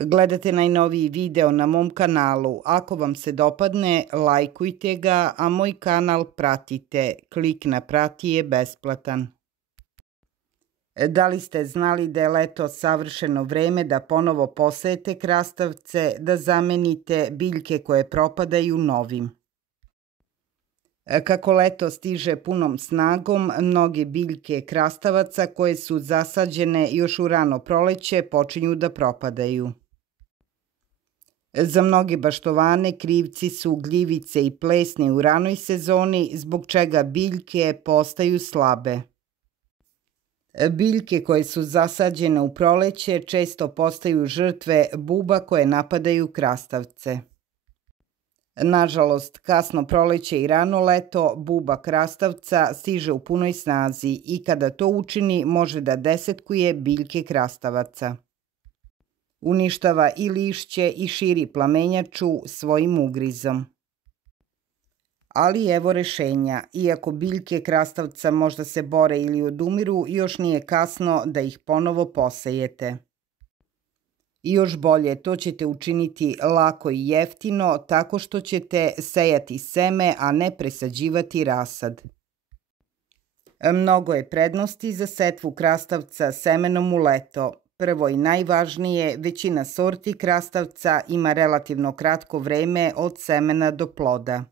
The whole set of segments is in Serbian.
Gledate najnoviji video na mom kanalu. Ako vam se dopadne, lajkujte ga, a moj kanal pratite. Klik na prati je besplatan. Da li ste znali da je leto savršeno vreme da ponovo posejete krastavce, da zamenite biljke koje propadaju novim? Kako leto stiže punom snagom, mnoge biljke krastavaca koje su zasađene još u rano proleće počinju da propadaju. Za mnoge baštovane krivci su gljivice i plesni u ranoj sezoni, zbog čega biljke postaju slabe. Biljke koje su zasađene u proleće često postaju žrtve buba koje napadaju krastavce. Nažalost, kasno proleće i rano leto buba krastavca stiže u punoj snazi i kada to učini može da desetkuje biljke krastavaca. Uništava i lišće i širi plamenjaču svojim ugrizom. Ali evo rešenja. Iako biljke krastavca možda se bore ili odumiru, još nije kasno da ih ponovo posejete. I još bolje, to ćete učiniti lako i jeftino tako što ćete sejati seme, a ne presađivati rasad. Mnogo je prednosti za setvu krastavca semenom u leto. Prvo i najvažnije, većina sorti krastavca ima relativno kratko vreme od semena do ploda.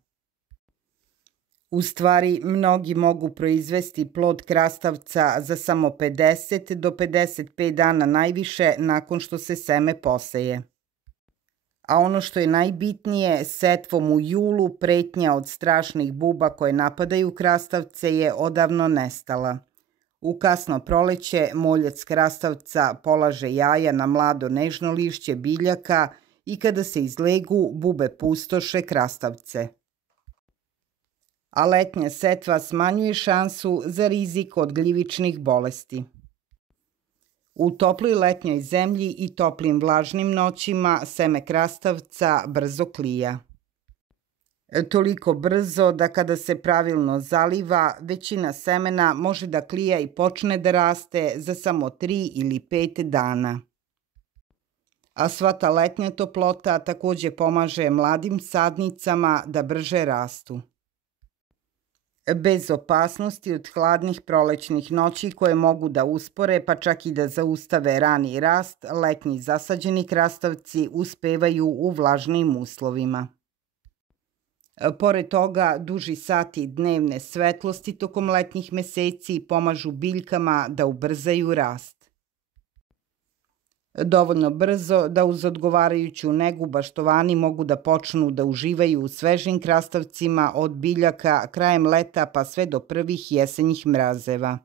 U stvari, mnogi mogu proizvesti plod krastavca za samo 50 do 55 dana najviše nakon što se seme poseje. A ono što je najbitnije, setvom u julu pretnja od strašnih buba koje napadaju krastavce je odavno nestala. U kasno proleće moljac krastavca polaže jaja na mlado nežno lišće biljaka i kada se izlegu, bube pustoše krastavce. A letnja setva smanjuje šansu za rizik od gljivičnih bolesti. U toploj letnjoj zemlji i toplim vlažnim noćima seme krastavca brzo klija. Toliko brzo da kada se pravilno zaliva, većina semena može da klija i počne da raste za samo 3 ili 5 dana. A sva ta letnja toplota takođe pomaže mladim sadnicama da brže rastu. Bez opasnosti od hladnih prolećnih noći koje mogu da uspore pa čak i da zaustave rani rast, letnji zasađeni krastavci uspevaju u vlažnim uslovima. Pored toga, duži sati dnevne svetlosti tokom letnjih meseci pomažu biljkama da ubrzaju rast. Dovoljno brzo da uz odgovarajuću negu baštovani mogu da počnu da uživaju u svežim krastavcima od biljaka krajem leta pa sve do prvih jesenjih mrazeva.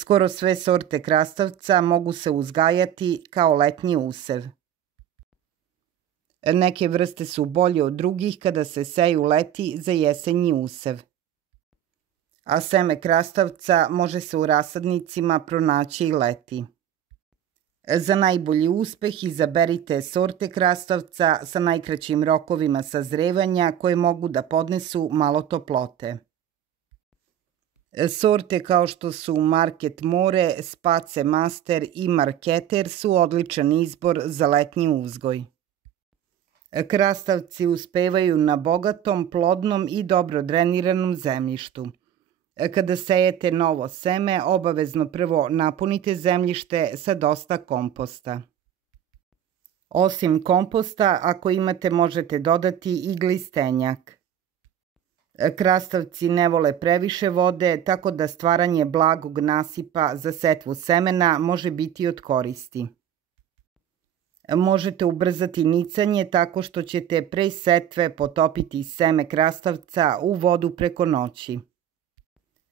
Skoro sve sorte krastavca mogu se uzgajati kao letnji usev. Neke vrste su bolje od drugih kada se seju leti za jesenji usev. A seme krastavca može se u rasadnicima pronaći i leti. Za najbolji uspeh izaberite sorte krastavca sa najkraćim rokovima sazrevanja koje mogu da podnesu malo toplote. Sorte kao što su Market More, Space Master i Marketer su odličan izbor za letnji uzgoj. Krastavci uspevaju na bogatom, plodnom i dobro dreniranom zemljištu. Kada sejete novo seme, obavezno prvo napunite zemljište sa dosta komposta. Osim komposta, ako imate možete dodati i glistenjak. Krastavci ne vole previše vode, tako da stvaranje blagog nasipa za setvu semena može biti od koristi. Možete ubrzati nicanje tako što ćete pre setve potopiti seme krastavca u vodu preko noći.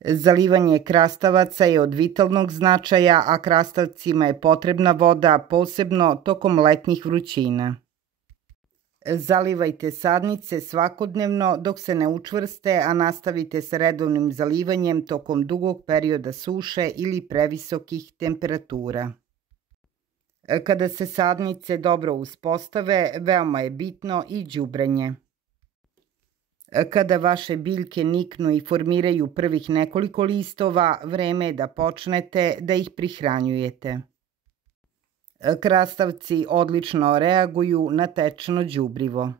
Zalivanje krastavaca je od vitalnog značaja, a krastavcima je potrebna voda, posebno tokom letnjih vrućina. Zalivajte sadnice svakodnevno dok se ne učvrste, a nastavite sa redovnim zalivanjem tokom dugog perioda suše ili previsokih temperatura. Kada se sadnice dobro uspostave, veoma je bitno i đubrenje. Kada vaše biljke niknu i formiraju prvih nekoliko listova, vreme je da počnete da ih prihranjujete. Krastavci odlično reaguju na tečno đubrivo.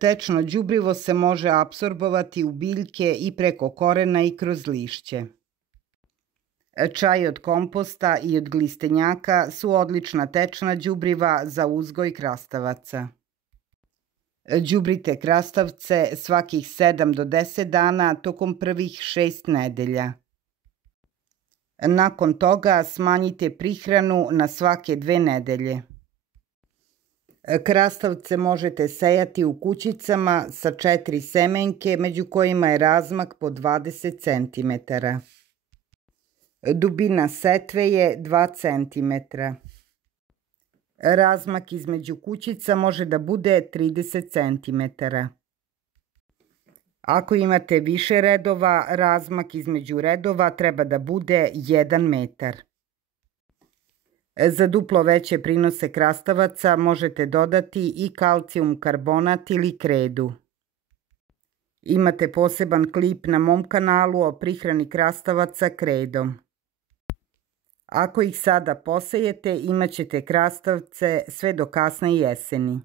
Tečno đubrivo se može apsorbovati u biljke i preko korena i kroz lišće. Čaj od komposta i od glistenjaka su odlična tečna đubriva za uzgoj krastavaca. Đubrite krastavce svakih 7 do 10 dana tokom prvih 6 nedelja. Nakon toga smanjite prihranu na svake 2 nedelje. Krastavce možete sejati u kućicama sa 4 semenke, među kojima je razmak po 20 cm. Dubina setve je 2 cm. Razmak između kućica može da bude 30 cm. Ako imate više redova, razmak između redova treba da bude 1 metar. Za duplo veće prinose krastavaca možete dodati i kalcijum karbonat ili kredu. Imate poseban klip na mom kanalu o prihrani krastavaca kredom. Ako ih sada posejete, imat ćete krastavce sve do kasne jeseni.